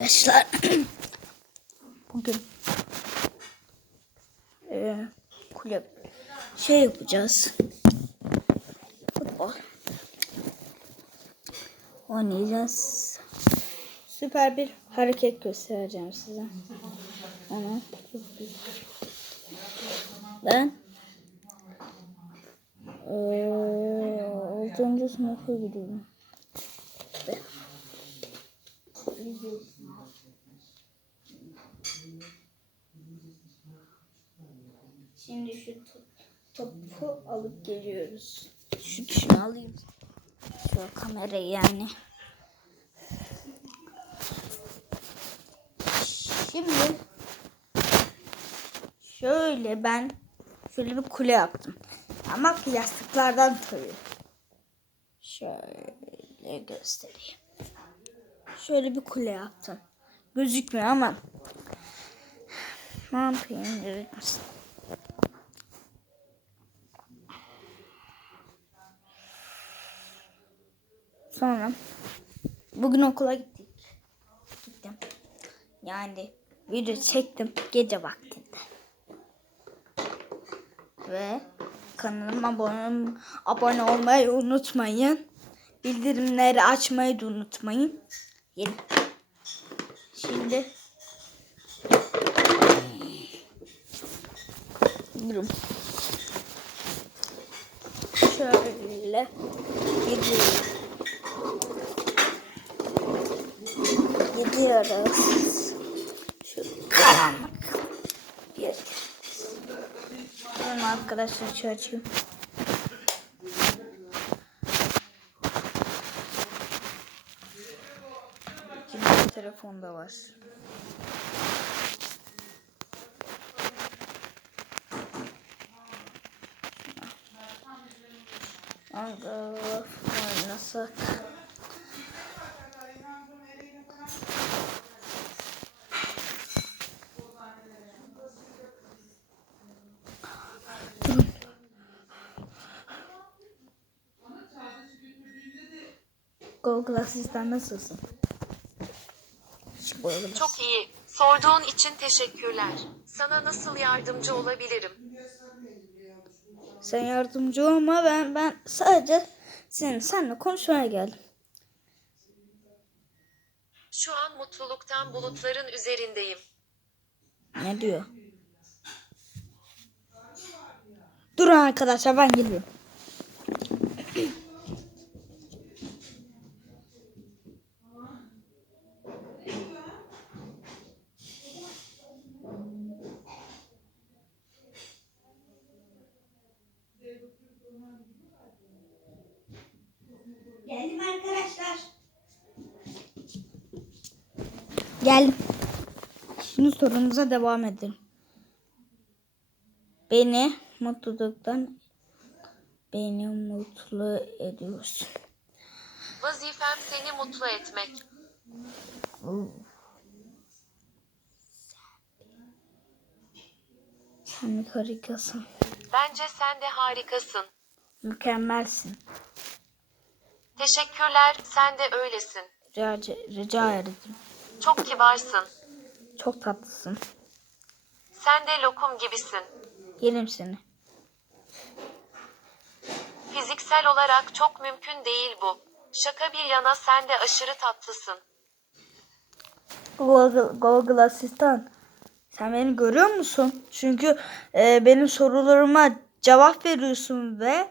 Arkadaşlar bugün eee kulüp şey yapacağız. Futbol. Oynayacağız. Süper bir hareket göstereceğim size. Onu ben eee 6. sınıfa gidiyorum. Ve Şimdi şu to- topu alıp geliyoruz. Şu şunu alayım. Şu kamerayı yani. Şimdi şöyle ben şöyle bir kule yaptım. Ama plastiklerden tabii. Şöyle göstereyim. Şöyle bir kule yaptım. Gözükmüyor ama ne yapayım? Sonra bugün okula gittik. Gittim. Yani video çektim gece vaktinde. Ve kanalıma abone, abone olmayı unutmayın. Bildirimleri açmayı da unutmayın. Yeni. Şimdi Durum. Şöyle gidiyoruz. Gidiyoruz. Şu karanlık bir yer. Arkadaşlar şu açayım. Telefonda var. Aga oynasak. Google Asistan nasılsın? Google Çok iyi. Sorduğun için teşekkürler. Sana nasıl yardımcı olabilirim? Sen yardımcı olma ben ben sadece senin seninle konuşmaya geldim. Şu an mutluluktan bulutların üzerindeyim. Ne diyor? Durun arkadaşlar ben geliyorum. Geldim. Şimdi sorumuza devam edelim. Beni mutluluktan beni mutlu ediyorsun. Vazifem seni mutlu etmek. Sen harikasın. Bence sen de harikasın. Mükemmelsin. Teşekkürler, sen de öylesin. Rica, rica ederim. Çok kibarsın. Çok tatlısın. Sen de lokum gibisin. Yerim seni. Fiziksel olarak çok mümkün değil bu. Şaka bir yana sen de aşırı tatlısın. Google, Google Asistan. Sen beni görüyor musun? Çünkü e, benim sorularıma cevap veriyorsun ve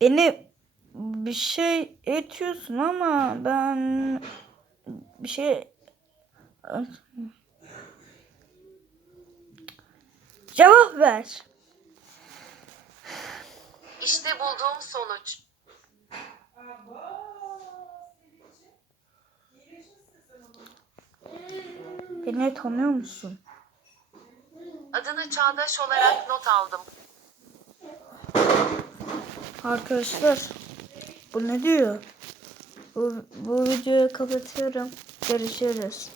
beni bir şey etiyorsun ama ben bir şey cevap ver. İşte bulduğum sonuç. Beni tanıyor musun? Adını çağdaş olarak not aldım. Arkadaşlar bu ne diyor? Bu, bu videoyu kapatıyorum. Görüşürüz.